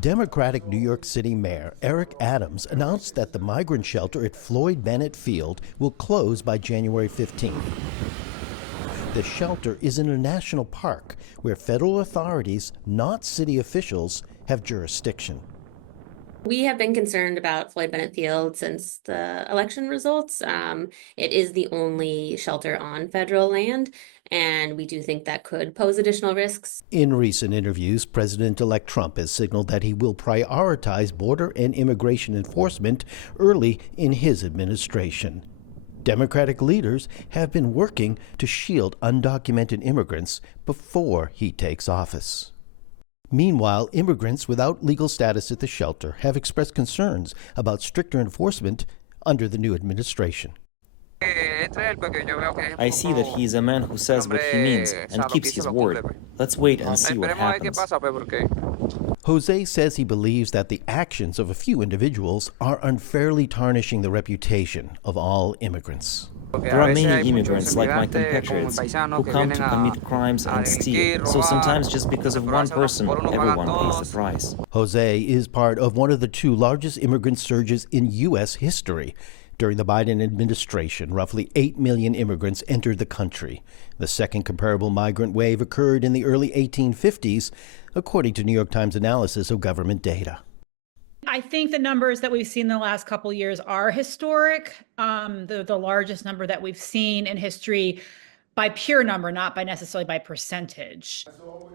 Democratic New York City Mayor Eric Adams announced that the migrant shelter at Floyd Bennett Field will close by January 15th. The shelter is in a national park where federal authorities, not city officials, have jurisdiction. We have been concerned about Floyd Bennett Field since the election results. It is the only shelter on federal land, and we do think that could pose additional risks. In recent interviews, President-elect Trump has signaled that he will prioritize border and immigration enforcement early in his administration. Democratic leaders have been working to shield undocumented immigrants before he takes office. Meanwhile, immigrants without legal status at the shelter have expressed concerns about stricter enforcement under the new administration. I see that he is a man who says what he means and keeps his word. Let's wait and see what happens. Jose says he believes that the actions of a few individuals are unfairly tarnishing the reputation of all immigrants. There are many immigrants like my compatriots who come to commit crimes and steal, so sometimes just because of one person, everyone pays the price. Jose is part of one of the two largest immigrant surges in U.S. history. During the Biden administration, roughly 8 million immigrants entered the country. The second comparable migrant wave occurred in the early 1850s, according to New York Times analysis of government data. I think the numbers that we've seen in the last couple of years are historic. The largest number that we've seen in history by pure number, not by necessarily by percentage.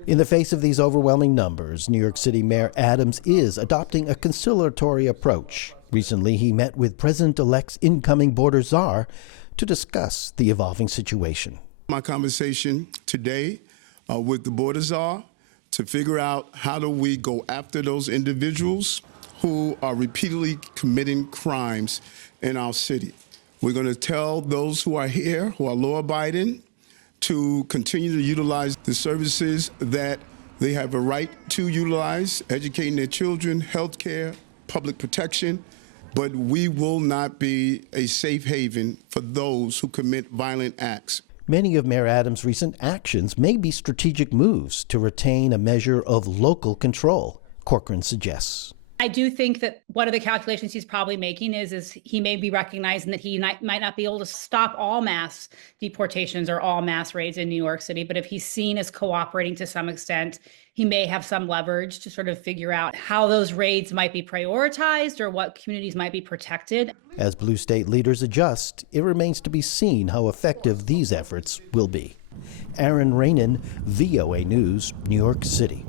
In the face of these overwhelming numbers, New York City Mayor Adams is adopting a conciliatory approach. Recently, he met with President-elect's incoming border czar to discuss the evolving situation. My conversation today with the border czar to figure out how do we go after those individuals who are repeatedly committing crimes in our city. We're going to tell those who are here, who are law-abiding, to continue to utilize the services that they have a right to utilize, educating their children, health care, public protection. But we will not be a safe haven for those who commit violent acts. Many of Mayor Adams' recent actions may be strategic moves to retain a measure of local control, Corcoran suggests. I do think that one of the calculations he's probably making is he may be recognizing that he might not be able to stop all mass deportations or all mass raids in New York City. But if he's seen as cooperating to some extent, he may have some leverage to sort of figure out how those raids might be prioritized or what communities might be protected. As blue state leaders adjust, it remains to be seen how effective these efforts will be. Aron Ranen, VOA News, New York City.